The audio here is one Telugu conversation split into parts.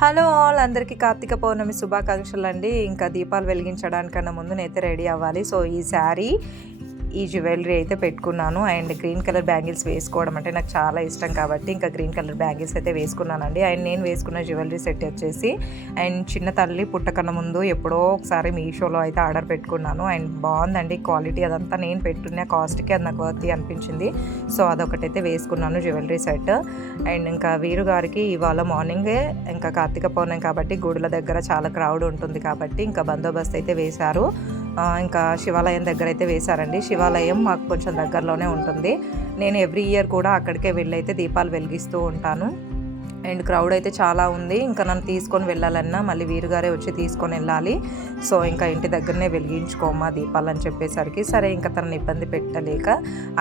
హలో ఆల్, అందరికీ కార్తీక పౌర్ణమి శుభాకాంక్షలు అండి. ఇంకా దీపాలు వెలిగించడానికన్నా ముందు నేనైతే రెడీ అవ్వాలి. సో ఈ శారీ, ఈ జ్యువెలరీ అయితే పెట్టుకున్నాను. అండ్ గ్రీన్ కలర్ బ్యాంగిల్స్ వేసుకోవడం అంటే నాకు చాలా ఇష్టం కాబట్టి ఇంకా గ్రీన్ కలర్ బ్యాంగిల్స్ అయితే వేసుకున్నానండి. అండ్ నేను వేసుకున్న జ్యువెలరీ సెట్ వచ్చేసి అండ్ చిన్న తల్లి పుట్టకన్నా ముందు ఎప్పుడో ఒకసారి మీషోలో అయితే ఆర్డర్ పెట్టుకున్నాను. అండ్ బాగుందండి క్వాలిటీ, అదంతా నేను పెట్టుకున్న కాస్ట్కి అది నాకు వర్తీ అనిపించింది. సో అదొకటైతే వేసుకున్నాను జ్యువెలరీ సెట్. అండ్ ఇంకా వీరు గారికి ఇవాళ మార్నింగే ఇంకా కార్తీక పౌర్ణమి కాబట్టి గుడుల దగ్గర చాలా క్రౌడ్ ఉంటుంది కాబట్టి ఇంకా బందోబస్తు అయితే వేశారు. ఇంకా శివాలయం దగ్గర అయితే వేశారండి. శివాలయం మాకు కొంచెం దగ్గరలోనే ఉంటుంది. నేను ఎవ్రీ ఇయర్ కూడా అక్కడికే వెళ్ళైతే దీపాలు వెలిగిస్తూ ఉంటాను. అండ్ క్రౌడ్ అయితే చాలా ఉంది. ఇంకా నన్ను తీసుకొని వెళ్ళాలన్నా మళ్ళీ వీరుగారే వచ్చి తీసుకొని వెళ్ళాలి. సో ఇంకా ఇంటి దగ్గరనే వెలిగించుకోమ్మా దీపాలు అని చెప్పేసరికి సరే ఇంకా తనని ఇబ్బంది పెట్టలేక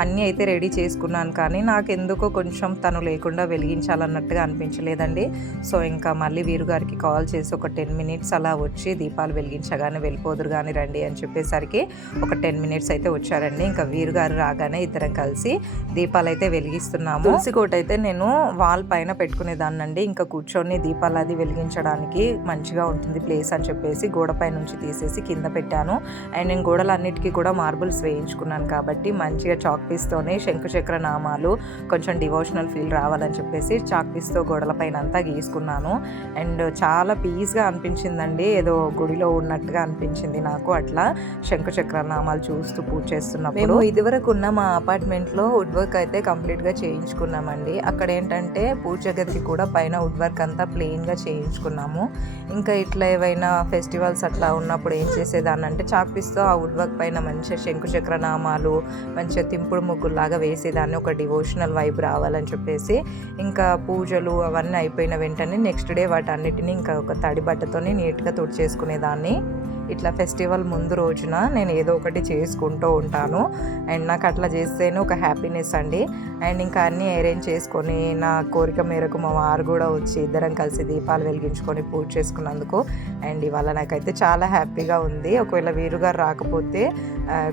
అన్నీ అయితే రెడీ చేసుకున్నాను. కానీ నాకు ఎందుకో కొంచెం తను లేకుండా వెలిగించాలన్నట్టుగా అనిపించలేదండి. సో ఇంకా మళ్ళీ వీరుగారికి కాల్ చేసి ఒక 10 minutes అలా వచ్చి దీపాలు వెలిగించగానే వెళ్ళిపోదురు కానీ రండి అని చెప్పేసరికి ఒక 10 minutes అయితే వచ్చారండి. ఇంకా వీరుగారు రాగానే ఇద్దరం కలిసి దీపాలు అయితే వెలిగిస్తున్నాము. తులసి కోట అయితే నేను వాల్ పైన పెట్టుకునేదాన్ని అండి. ఇంకా కూర్చొని దీపాలు అది వెలిగించడానికి మంచిగా ఉంటుంది ప్లేస్ అని చెప్పేసి గోడపై నుంచి తీసేసి కింద పెట్టాను. అండ్ నేను గోడలన్నిటికీ కూడా మార్బుల్స్ వేయించుకున్నాను కాబట్టి మంచిగా చాక్ పీస్తోనే శంకుచక్ర నామాలు, కొంచెం డివోషనల్ ఫీల్ రావాలని చెప్పేసి చాక్ పీస్తో గోడల పైన అంతా గీసుకున్నాను. అండ్ చాలా పీస్గా అనిపించిందండి, ఏదో గుడిలో ఉన్నట్టుగా అనిపించింది నాకు అట్లా శంకుచక్ర నామాలు చూస్తూ పూజ చేస్తున్నప్పుడు. మేము ఇదివరకు ఉన్న మా అపార్ట్మెంట్లో వుడ్ వర్క్ అయితే కంప్లీట్గా చేయించుకున్నామండి. అక్కడ ఏంటంటే పూజ గదికి కూడా పైన వుడ్ వర్క్ అంతా ప్లెయిన్గా చేయించుకున్నాము. ఇంకా ఇట్లా ఏవైనా ఫెస్టివల్స్ అట్లా ఉన్నప్పుడు ఏం చేసేదాన్ని అంటే చాక్ పీస్తో ఆ వుడ్ వర్క్ పైన మంచిగా శంకుచక్ర నామాలు, మంచిగా తింపుడు ముగ్గులాగా వేసేదాన్ని, ఒక డివోషనల్ వైబ్ రావాలని చెప్పేసి. ఇంకా పూజలు అవన్నీ అయిపోయిన వెంటనే నెక్స్ట్ డే వాటన్నిటిని ఇంకా ఒక తడి బట్టతోని నీట్గా తుడిచేసుకునేదాన్ని. ఇట్లా ఫెస్టివల్ ముందు రోజున నేను ఏదో ఒకటి చేసుకుంటూ ఉంటాను. అండ్ నాకు అట్లా చేస్తేనే ఒక హ్యాపీనెస్ అండి. అండ్ ఇంకా అన్నీ అరేంజ్ చేసుకొని నా కోరిక మేరకు మా వారు కూడా వచ్చి ఇద్దరం కలిసి దీపాలు వెలిగించుకొని పూజ చేసుకున్నందుకు అండ్ ఇవాళ నాకైతే చాలా హ్యాపీగా ఉంది. ఒకవేళ వీరుగారు రాకపోతే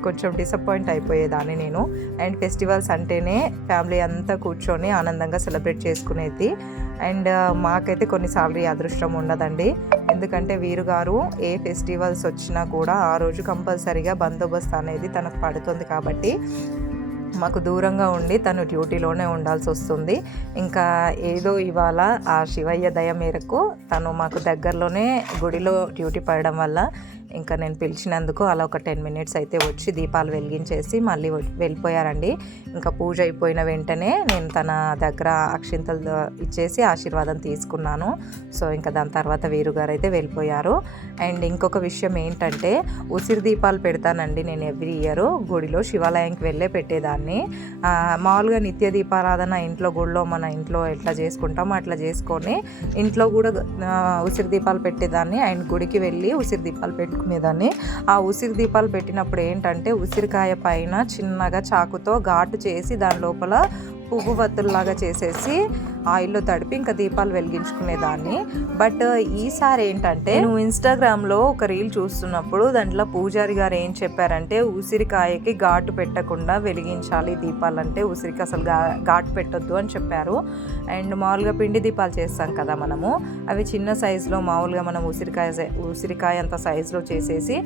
కొంచెం డిసప్పాయింట్ అయిపోయేదాన్ని నేను. అండ్ ఫెస్టివల్స్ అంటేనే ఫ్యామిలీ అంతా కూర్చొని ఆనందంగా సెలబ్రేట్ చేసుకునేది. అండ్ మాకైతే కొన్నిసార్లు అదృష్టం ఉండదండి, ఎందుకంటే వీరుగారు ఏ ఫెస్టివల్స్ వచ్చినా కూడా ఆ రోజు కంపల్సరీగా బందోబస్తు అనేది తనకు పడుతుంది కాబట్టి మాకు దూరంగా ఉండి తను డ్యూటీలోనే ఉండాల్సి వస్తుంది. ఇంకా ఏదో ఇవాళ ఆ శివయ్య దయ మేరకు తను మాకు దగ్గరలోనే గుడిలో డ్యూటీ పడడం వల్ల ఇంకా నేను పిలిచినందుకు అలా ఒక 10 minutes అయితే వచ్చి దీపాలు వెలిగించేసి మళ్ళీ వెళ్ళిపోయారండి. ఇంకా పూజ అయిపోయిన వెంటనే నేను తన దగ్గర అక్షింతలు ఇచ్చేసి ఆశీర్వాదం తీసుకున్నాను. సో ఇంకా దాని తర్వాత వీరుగారు అయితే వెళ్ళిపోయారు. అండ్ ఇంకొక విషయం ఏంటంటే ఉసిరి దీపాలు పెడతానండి నేను ఎవ్రీ ఇయర్. గుడిలో శివాలయంకి వెళ్ళే పెట్టేదాన్ని. మామూలుగా నిత్య దీపారాధన ఇంట్లో గుడిలో మన ఇంట్లో ఎట్లా చేసుకుంటామో అట్లా చేసుకొని ఇంట్లో కూడా ఉసిరి దీపాలు పెట్టేదాన్ని. అండ్ గుడికి వెళ్ళి ఉసిరి దీపాలు పెట్టుకునేదాన్ని. ఆ ఉసిరి దీపాలు పెట్టినప్పుడు ఏంటంటే ఉసిరికాయ పైన చిన్నగా చాకుతో ఘాటు చేసి దాని లోపల పువ్వు వత్తుల్లాగా చేసేసి ఆయిల్లో తడిపి ఇంకా దీపాలు వెలిగించుకునేదాన్ని. బట్ ఈసారి ఏంటంటే నేను ఇన్స్టాగ్రామ్లో ఒక రీల్ చూస్తున్నప్పుడు దాంట్లో పూజారి గారు ఏం చెప్పారంటే ఉసిరికాయకి ఘాటు పెట్టకుండా వెలిగించాలి దీపాలంటే, ఉసిరికి అసలు ఘాటు పెట్టొద్దు అని చెప్పారు. అండ్ మామూలుగా పిండి దీపాలు చేస్తాం కదా మనము, అవి చిన్న సైజులో మామూలుగా మనం ఉసిరికాయ అంత సైజులో చేసేసి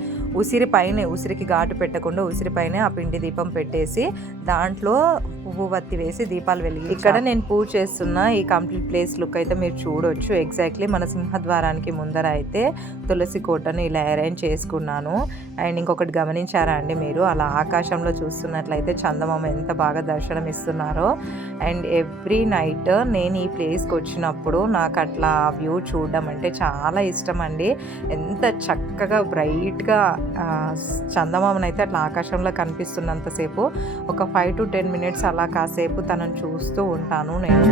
ఉసిరికి ఘాటు పెట్టకుండా ఉసిరిపైనే ఆ పిండి దీపం పెట్టేసి దాంట్లో పువ్వు వత్తి వేసి దీపాలు వెలిగి ఇక్కడ నేను పూజ చేస్తున్న ఈ కంప్లీట్ ప్లేస్ లుక్ అయితే మీరు చూడొచ్చు. ఎగ్జాక్ట్లీ మన సింహద్వారానికి ముందర అయితే తులసి కోటను ఇలా అరేంజ్ చేసుకున్నాను. అండ్ ఇంకొకటి గమనించారా అండి మీరు, అలా ఆకాశంలో చూస్తున్నట్లయితే చందమామ ఎంత బాగా దర్శనం ఇస్తున్నారో. అండ్ ఎవ్రీ నైట్ నేను ఈ ప్లేస్కి వచ్చినప్పుడు నాకు అట్లా వ్యూ చూడడం అంటే చాలా ఇష్టం అండి. ఎంత చక్కగా బ్రైట్గా చందమామనైతే అట్లా ఆకాశంలో కనిపిస్తున్నంతసేపు ఒక 5 to 10 minutes అలా కాసేపు తనను చూస్తూ ఉంటాను నేను.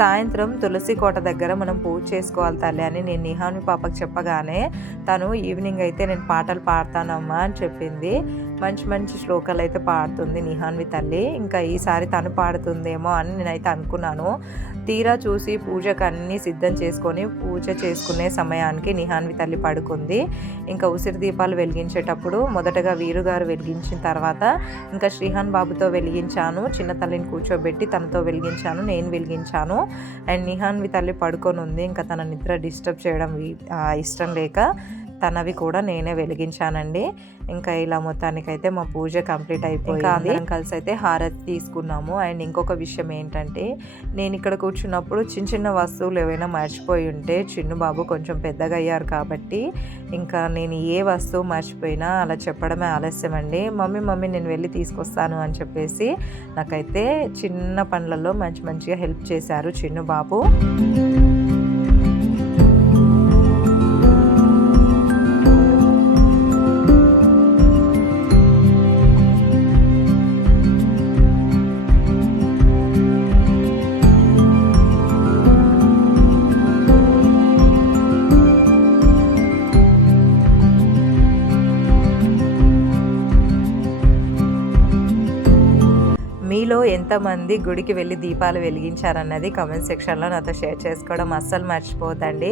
సాయంత్రం తులసి కోట దగ్గర మనం పూజ చేసుకోవాలి తల్లి అని నేను నిహాన్వి పాపకు చెప్పగానే తను ఈవినింగ్ అయితే నేను పాటలు పాడతానమ్మా అని చెప్పింది. మంచి మంచి శ్లోకాలు అయితే పాడుతుంది నిహాన్వి తల్లి. ఇంకా ఈసారి తను పాడుతుందేమో అని నేనైతే అనుకున్నాను. తీరా చూసి పూజకు అన్నీ సిద్ధం చేసుకొని పూజ చేసుకునే సమయానికి నిహాన్వి తల్లి పడుకుంది. ఇంకా ఉసిరి దీపాలు వెలిగించేటప్పుడు మొదటగా వీరుగారు వెలిగించిన తర్వాత ఇంకా శ్రీహాన్ బాబుతో వెలిగించాను. చిన్న తల్లిని కూర్చోబెట్టి తనతో వెలిగించాను, నేను వెలిగించాను. అండ్ నిహాన్వి తల్లి పడుకొని ఉంది. ఇంకా తన నిద్ర డిస్టర్బ్ చేయడం ఇష్టం లేక తనవి కూడా నేనే వెలిగించానండి. ఇంకా ఇలా మొత్తానికైతే మా పూజ కంప్లీట్ అయిపోయింది. అందరం కలిసి అయితే హారతి తీసుకున్నాము. అండ్ ఇంకొక విషయం ఏంటంటే నేను ఇక్కడ కూర్చున్నప్పుడు చిన్న చిన్న వస్తువులు ఏవైనా మర్చిపోయి ఉంటే చిన్ను బాబు కొంచెం పెద్దగా అయ్యారు కాబట్టి ఇంకా నేను ఏ వస్తువు మర్చిపోయినా అలా చెప్పడమే ఆలస్యం అండి. మమ్మీ నేను వెళ్ళి తీసుకొస్తాను అని చెప్పేసి నాకైతే చిన్న పనులలో మంచిగా హెల్ప్ చేశారు చిన్ను బాబు. మీలో ఎంతమంది గుడికి వెళ్ళి దీపాలు వెలిగించారన్నది కామెంట్ సెక్షన్లో నాతో షేర్ చేసుకోవడం అస్సలు మర్చిపోవద్దండి.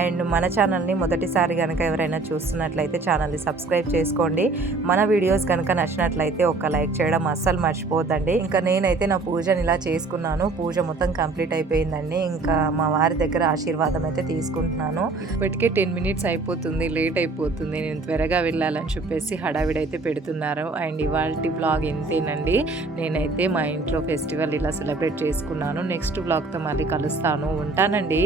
అండ్ మన ఛానల్ని మొదటిసారి కనుక ఎవరైనా చూస్తున్నట్లయితే ఛానల్ని సబ్స్క్రైబ్ చేసుకోండి. మన వీడియోస్ కనుక నచ్చినట్లయితే ఒక లైక్ చేయడం అస్సలు మర్చిపోవద్దండి. ఇంకా నేనైతే నా పూజని ఇలా చేసుకున్నాను. పూజ మొత్తం కంప్లీట్ అయిపోయిందండి. ఇంకా మా వారి దగ్గర ఆశీర్వాదం అయితే తీసుకుంటున్నాను. ఇప్పటికే 10 minutes అయిపోతుంది, లేట్ అయిపోతుంది. నేను త్వరగా వెళ్ళాలని చెప్పేసి హడావిడైతే పెడుతున్నారు. అండ్ ఇవాళ బ్లాగ్ ఇంతేనండి. నేనైతే మా ఇంట్లో ఫెస్టివల్ ఇలా సెలబ్రేట్ చేసుకున్నాను. నెక్స్ట్ వ్లాగ్తో మళ్ళీ కలుస్తాను. ఉంటానండి.